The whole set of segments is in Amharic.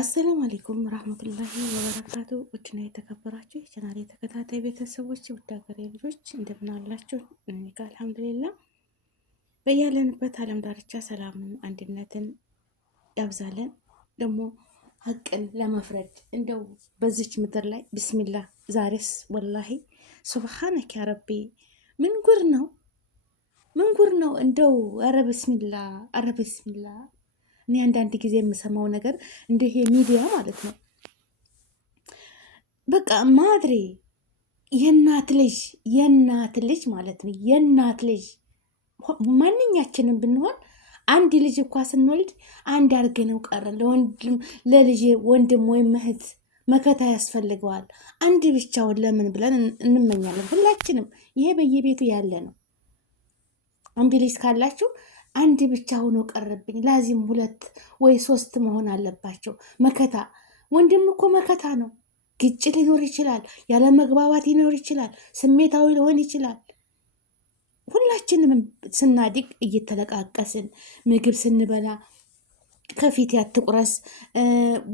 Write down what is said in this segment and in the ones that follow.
አሰላሙ አለይኩም ረህመቱላሂ ወበረካቱ። ውድና የተከበራችሁ የቻናሌ ተከታታይ ቤተሰቦች ውድ ሀገሬ ልጆች እንደምን አላችሁ? እኔ ጋር አልሐምዱሊላህ። በያለንበት ዓለም ዳርቻ ሰላምን አንድነትን ያብዛለን። ደግሞ ሀቅን ለመፍረድ እንደው በዚች ምድር ላይ ቢስሚላህ። ዛሬስ ወላሂ ሱብሃነክ ያ ረቢ ምን ጉር ነው? ምን ጉር ነው? እንደው ኧረ ቢስሚላህ፣ ኧረ ቢስሚላህ። እኔ አንዳንድ ጊዜ የምሰማው ነገር እንደ ይሄ ሚዲያ ማለት ነው። በቃ ማድሬ የእናት ልጅ ማለት ነው። የእናት ልጅ ማንኛችንም ብንሆን አንድ ልጅ እኳ ስንወልድ አንድ አድርገነው ቀረን። ለልጅ ወንድም ወይም እህት መከታ ያስፈልገዋል። አንድ ብቻውን ለምን ብለን እንመኛለን ሁላችንም። ይሄ በየቤቱ ያለ ነው። አንድ ልጅ ካላችሁ አንድ ብቻ ሆኖ ቀረብኝ፣ ላዚም 2 ወይ 3 መሆን አለባቸው። መከታ ወንድም እኮ መከታ ነው። ግጭት ሊኖር ይችላል፣ ያለ መግባባት ሊኖር ይችላል፣ ስሜታዊ ሊሆን ይችላል። ሁላችንም ስናድግ እየተለቃቀስን ምግብ ስንበላ ከፊት ያትቁረስ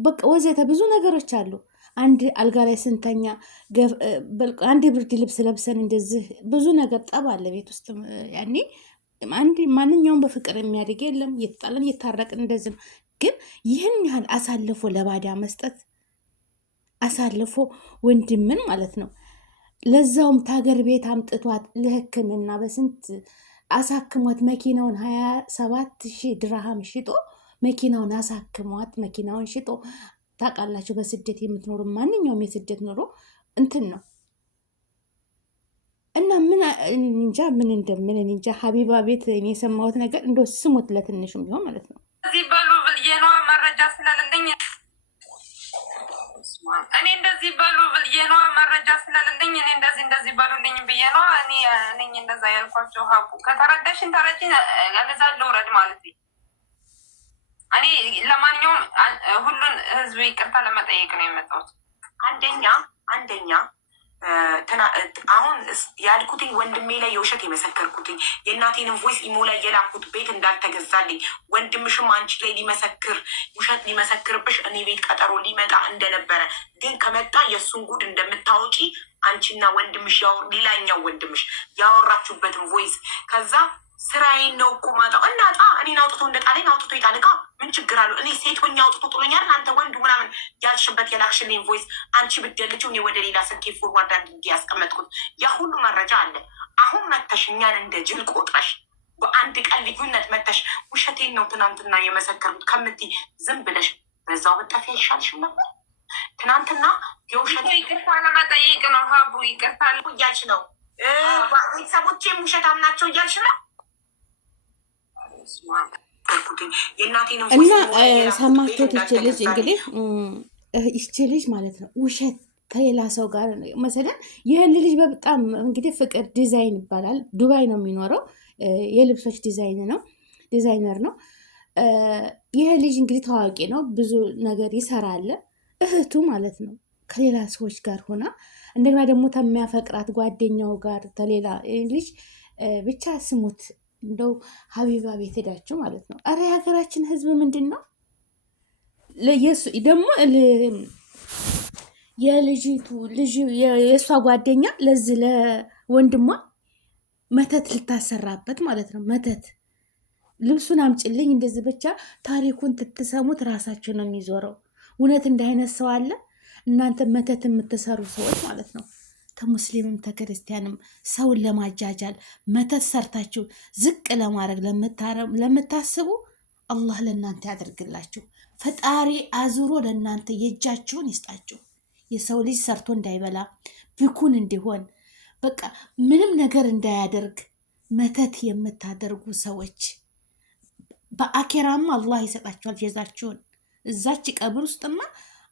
በቃ ወዘተ ብዙ ነገሮች አሉ። አንድ አልጋ ላይ ስንተኛ አንድ ብርድ ልብስ ለብሰን እንደዚህ ብዙ ነገር ጠብ አለ ቤት ውስጥ ያኔ ማንኛውም በፍቅር የሚያድግ የለም። እየተጣለን እየታረቅን እንደዚህ ነው። ግን ይህን ያህል አሳልፎ ለባዳ መስጠት፣ አሳልፎ ወንድምን ማለት ነው። ለዛውም ታገር ቤት አምጥቷት ለሕክምና በስንት አሳክሟት መኪናውን 27,000 ድርሃም ሽጦ መኪናውን አሳክሟት መኪናውን ሽጦ። ታውቃላችሁ በስደት የምትኖሩ ማንኛውም የስደት ኑሮ እንትን ነው። እና ምን እንጃ ምን እንደምን እንጃ። ሀቢባ ቤት እኔ የሰማሁት ነገር እንደ ስሙት ለትንሹም ቢሆን ማለት ነው። እዚህ በሉ የነዋ መረጃ ስለሌለኝ እኔ እንደዚህ በሉ የነዋ መረጃ ስለሌለኝ እኔ እንደዚህ በሉልኝ ብዬ ነው እኔ ነኝ እንደዛ ያልኳቸው። ሀቡ ከተረዳሽን ተረጂን ለዛ ልውረድ ማለት ነው። እኔ ለማንኛውም ሁሉን ህዝብ ይቅርታ ለመጠየቅ ነው የመጣሁት። አንደኛ አሁን ያልኩትኝ ወንድሜ ላይ የውሸት የመሰከርኩትኝ የእናቴንም ቮይስ ኢሞ ላይ የላኩት ቤት እንዳልተገዛልኝ ወንድምሽም አንቺ ላይ ሊመሰክር ውሸት ሊመሰክርብሽ እኔ ቤት ቀጠሮ ሊመጣ እንደነበረ ግን ከመጣ የእሱን ጉድ እንደምታወቂ አንቺና ወንድምሽ ሌላኛው ወንድምሽ ያወራችሁበትን ቮይስ ከዛ ስራዬን ነው እኮ ማጣው እናጣ እኔን አውጥቶ እንደ ጣሌን አውጥቶ ይጣልቃ ምን ችግር አለው? እኔ ሴት ሆኜ አውጥቶ ጥሎኛል። አንተ ወንድ ምናምን ያልሽበት የላክሽልኝ ቮይስ አንቺ ብትደልችው እኔ ወደ ሌላ ስልኬ ፎርዋርድ አድርጌ ያስቀመጥኩት ያ ሁሉ መረጃ አለ። አሁን መተሽ እኛን እንደ ጅል ቆጥረሽ በአንድ ቀን ልዩነት መተሽ ውሸቴን ነው ትናንትና የመሰከርኩት ከምትይ ዝም ብለሽ በዛው ብጠፊ አይሻልሽም ነበር? ትናንትና የውሸት ይቅርታ ለመጠየቅ ነው ሀቡ ይቅርታ እያልሽ ነው። ቤተሰቦቼም ውሸታም ናቸው እያልሽ ነው። እና ሰማችሁት? ይች ልጅ እንግዲህ ይች ልጅ ማለት ነው ውሸት ከሌላ ሰው ጋር መሰለን። ይህን ልጅ በጣም እንግዲህ ፍቅር ዲዛይን ይባላል። ዱባይ ነው የሚኖረው። የልብሶች ዲዛይነር ነው። ይህ ልጅ እንግዲህ ታዋቂ ነው። ብዙ ነገር ይሰራል። እህቱ ማለት ነው ከሌላ ሰዎች ጋር ሆና እንደገና ደግሞ ከሚያፈቅራት ጓደኛው ጋር ከሌላ ልጅ ብቻ ስሙት። እንደው ሀቢባ ቤት ሄዳችሁ ማለት ነው። አረ የሀገራችን ህዝብ ምንድን ነው ደግሞ የልጅቱ የእሷ ጓደኛ ለዚህ ለወንድሟ መተት ልታሰራበት ማለት ነው። መተት ልብሱን አምጭልኝ እንደዚህ ብቻ ታሪኩን ትትሰሙት ራሳችሁ ነው የሚዞረው። እውነት እንደ አይነት ሰው አለ? እናንተ መተት የምትሰሩ ሰዎች ማለት ነው። ከሙስሊምም ከክርስቲያንም ሰውን ለማጃጃል መተት ሰርታችሁ ዝቅ ለማድረግ ለምታስቡ አላህ ለእናንተ ያደርግላችሁ። ፈጣሪ አዙሮ ለእናንተ የእጃችሁን ይስጣችሁ። የሰው ልጅ ሰርቶ እንዳይበላ ብኩን እንዲሆን በቃ ምንም ነገር እንዳያደርግ መተት የምታደርጉ ሰዎች በአኬራማ አላህ ይሰጣችኋል ጀዛችሁን። እዛች ቀብር ውስጥማ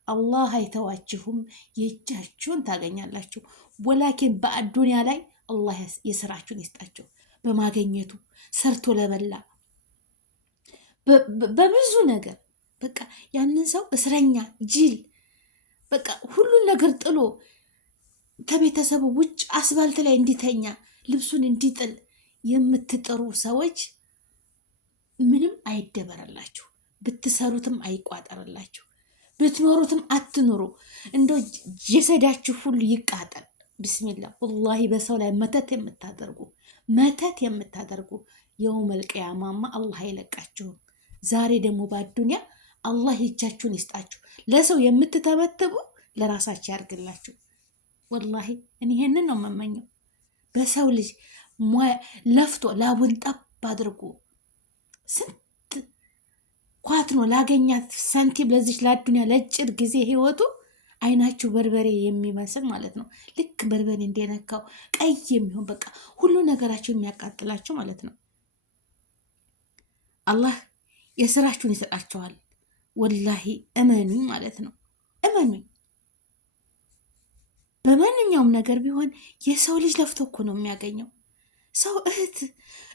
አላህ አይተዋችሁም፣ የእጃችሁን ታገኛላችሁ። ወላኪን በአዱንያ ላይ አላህ የስራችሁን ይስጣችሁ። በማገኘቱ ሰርቶ ለበላ በብዙ ነገር በቃ ያንን ሰው እስረኛ ጅል በቃ ሁሉን ነገር ጥሎ ከቤተሰቡ ውጭ አስፋልት ላይ እንዲተኛ ልብሱን እንዲጥል የምትጥሩ ሰዎች ምንም አይደበረላችሁ፣ ብትሰሩትም አይቋጠርላችሁ። ብትኖሩትም አትኑሩ። እንደው ጀሰዳችሁ ሁሉ ይቃጠል። ቢስሚላህ ወላሂ በሰው ላይ መተት የምታደርጉ የውመል ቂያማማ አላህ አይለቃችሁም። ዛሬ ደግሞ በአዱንያ አላህ ይቻችሁን ይስጣችሁ። ለሰው የምትተበትቡ ለራሳችሁ ያርግላችሁ። ወላሂ እኔ ይሄንን ነው የምመኘው። በሰው ልጅ ለፍቶ ላቡን ጠብ አድርጎ ስንት ኳትኖ ላገኛት ሰንቲም ለዚች ለአዱንያ ለጭር ጊዜ ህይወቱ አይናችሁ በርበሬ የሚመስል ማለት ነው። ልክ በርበሬ እንደነካው ቀይ የሚሆን በቃ ሁሉ ነገራቸው የሚያቃጥላቸው ማለት ነው። አላህ የስራችሁን ይሰጣቸዋል። ወላሂ እመኑኝ ማለት ነው። እመኑኝ። በማንኛውም ነገር ቢሆን የሰው ልጅ ለፍቶ እኮ ነው የሚያገኘው። ሰው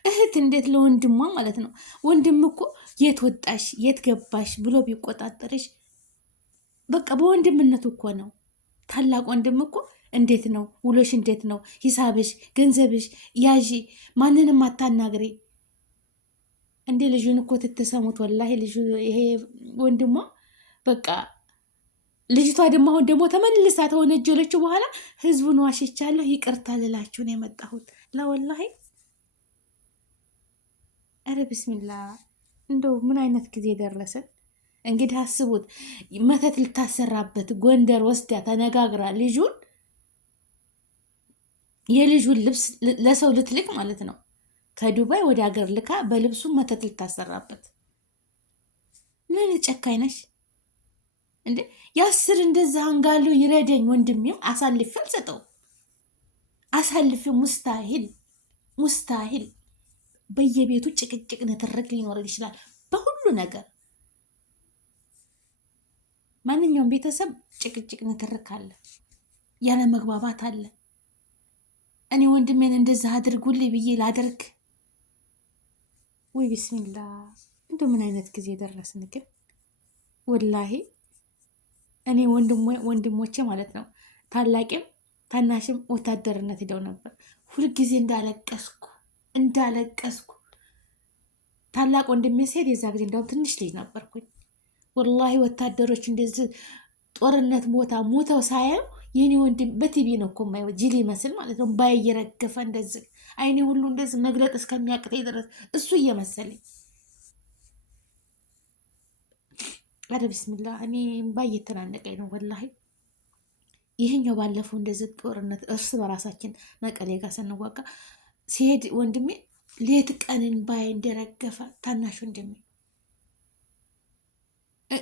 እህት እንዴት ለወንድሟ ማለት ነው። ወንድም እኮ የት ወጣሽ የት ገባሽ ብሎ ቢቆጣጠርሽ በቃ በወንድምነቱ እኮ ነው። ታላቅ ወንድም እኮ እንዴት ነው ውሎሽ፣ እንዴት ነው ሂሳብሽ፣ ገንዘብሽ ያዢ፣ ማንንም አታናግሪ። እንዴ ልጁን እኮ ትተሰሙት ወላሂ ልጁ ይሄ ወንድሟ በቃ ልጅቷ ደግሞ አሁን ደግሞ ተመልሳ ተወነጀለችው በኋላ ህዝቡን ዋሽቻለሁ ይቅርታ ልላችሁ ነው የመጣሁት። ለወላሂ ኧረ ብስሚላ እንደው ምን አይነት ጊዜ ደረሰን። እንግዲህ አስቡት፣ መተት ልታሰራበት ጎንደር ወስዳ ተነጋግራ ልጁን የልጁን ልብስ ለሰው ልትልቅ ማለት ነው። ከዱባይ ወደ ሀገር ልካ በልብሱ መተት ልታሰራበት። ምን ጨካኝ ነሽ እንዴ! ያስር እንደዛ አንጋሎ ይረደኝ ወንድሜው አሳልፌ አልሰጠው። አሳልፌ ሙስታሂል። በየቤቱ ጭቅጭቅ ንትርክ ሊኖር ይችላል በሁሉ ነገር። ማንኛውም ቤተሰብ ጭቅጭቅ ንትርክ አለ፣ ያለ መግባባት አለ። እኔ ወንድሜን እንደዛ አድርጉልኝ ብዬ ላደርግ ወይ? ቢስሚላ እንደ ምን አይነት ጊዜ ደረስን ግን ወላሂ። እኔ ወንድሞቼ ማለት ነው ታላቅም ታናሽም ወታደርነት ሄደው ነበር። ሁልጊዜ እንዳለቀስኩ ታላቅ ወንድሜ ሲሄድ የዛ ጊዜ እንደውም ትንሽ ልጅ ነበርኩኝ። ወላሂ ወታደሮች እንደዚህ ጦርነት ሞተው ሳያዩ የኔ ወንድም በቲቪ ነው እኮ የማየው ጅል ይመስል ማለት ነው። ባይ እየረገፈ እንደዚህ አይኔ ሁሉ እንደዚህ መግለጥ እስከሚያቅተኝ ድረስ እሱ እየመሰለኝ። አረ ቢስሚላ እኔ እምባ እየተናነቀኝ ነው ወላሂ። ይሄኛው ባለፈው እንደዚህ ጦርነት እርስ በራሳችን መቀሌ ጋር ስንዋጋ ሲሄድ ወንድሜ ሌት ቀንን ባይ እንደረገፈ ታናሽ ወንድሜ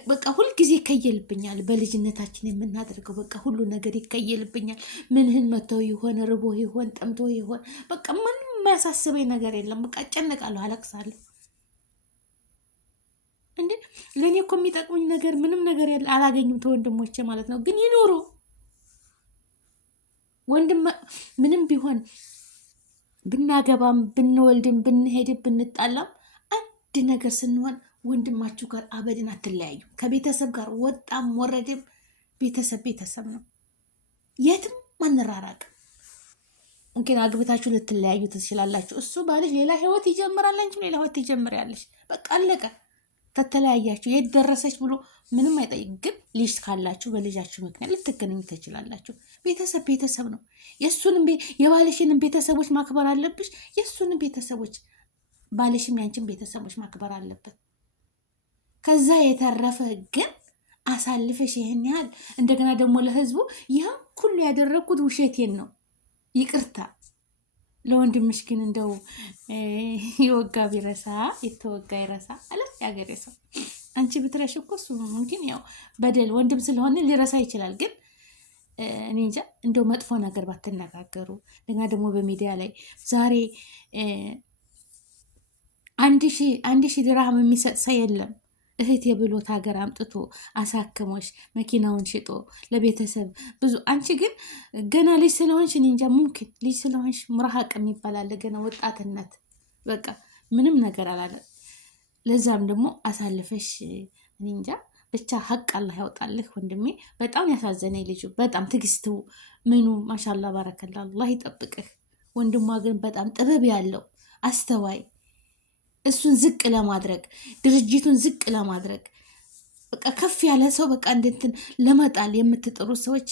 በቃ ሁልጊዜ ይከየልብኛል። በልጅነታችን የምናደርገው በቃ ሁሉ ነገር ይከየልብኛል። ምንህን መተው ይሆን ርቦ ይሆን ጠምቶ ይሆን በቃ ምንም የማያሳስበኝ ነገር የለም። በቃ እጨነቃለሁ፣ አለቅሳለሁ። እንዴ ለእኔ እኮ የሚጠቅሙኝ ነገር ምንም ነገር ያለ አላገኝም ተወንድሞቼ ማለት ነው። ግን ይኖሩ ወንድም ምንም ቢሆን ብናገባም ብንወልድም ብንሄድም ብንጣላም አንድ ነገር ስንሆን ወንድማችሁ ጋር አበድን አትለያዩ። ከቤተሰብ ጋር ወጣም ወረድም ቤተሰብ ነው። የትም አንራራቅ። እንግዲህ አግብታችሁ ልትለያዩ ትችላላችሁ። እሱ ባልሽ ሌላ ህይወት ይጀምራል፣ አንቺም ሌላ ህይወት ትጀምሪያለሽ። በቃ አለቀ። ተተለያያችሁ የት ደረሰች ብሎ ምንም አይጠይቅ። ግን ልጅ ካላችሁ በልጃችሁ ምክንያት ልትገናኙ ትችላላችሁ። ቤተሰብ ነው። የባልሽንም ቤተሰቦች ማክበር አለብሽ። የእሱንም ቤተሰቦች ባልሽም ያንቺን ቤተሰቦች ማክበር አለበት። ከዛ የተረፈ ግን አሳልፈሽ ይህን ያህል እንደገና ደግሞ ለህዝቡ ይህም ሁሉ ያደረግኩት ውሸቴን ነው ይቅርታ። ለወንድምሽ ግን እንደው የወጋ ቢረሳ የተወጋ ይረሳ አለ ያገሬ ሰው። አንቺ ብትረሽ እኮ እሱ ምንድን ያው በደል ወንድም ስለሆነ ሊረሳ ይችላል። ግን እኔ እንጃ እንደው መጥፎ ነገር ባትነጋገሩ። እና ደግሞ በሚዲያ ላይ ዛሬ 1,000 ድርሃም የሚሰጥ ሰው የለም። እህት የብሎት ሀገር አምጥቶ አሳክሞሽ መኪናውን ሽጦ ለቤተሰብ ብዙ። አንቺ ግን ገና ልጅ ስለሆንሽ እኔ እንጃ ሙምኪን ልጅ ስለሆንሽ ሙራሃቅ የሚባላለ ገና ወጣትነት በቃ ምንም ነገር አላለ። ለዛም ደግሞ አሳልፈሽ እኔ እንጃ ብቻ ሀቅ አላህ ያውጣልህ ወንድሜ። በጣም ያሳዘነኝ ልጁ በጣም ትግስቱ ምኑ ማሻላ ባረከላ አላህ ይጠብቅህ። ወንድሟ ግን በጣም ጥበብ ያለው አስተዋይ፣ እሱን ዝቅ ለማድረግ ድርጅቱን ዝቅ ለማድረግ በቃ ከፍ ያለ ሰው በቃ እንድንትን ለመጣል የምትጥሩ ሰዎች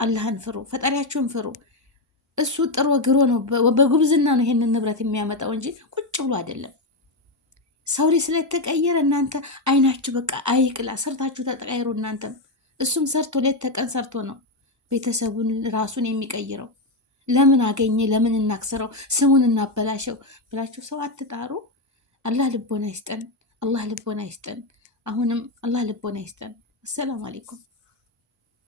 አላህን ፍሩ፣ ፈጣሪያችሁን ፍሩ። እሱ ጥሮ ግሮ ነው በጉብዝና ነው ይሄንን ንብረት የሚያመጣው እንጂ ቁጭ ብሎ አይደለም። ሰው ልጅ ስለተቀየረ እናንተ አይናችሁ በቃ አይቅላ፣ ሰርታችሁ ተቀየሩ እናንተም። እሱም ሰርቶ ሌት ተቀን ሰርቶ ነው ቤተሰቡን ራሱን የሚቀይረው። ለምን አገኘ ለምን እናክስረው ስሙን እናበላሸው ብላችሁ ሰው አትጣሩ። አላህ ልቦና ይስጠን፣ አላህ ልቦና ይስጠን። አሁንም አላህ ልቦና ይስጠን። አሰላሙ አለይኩም።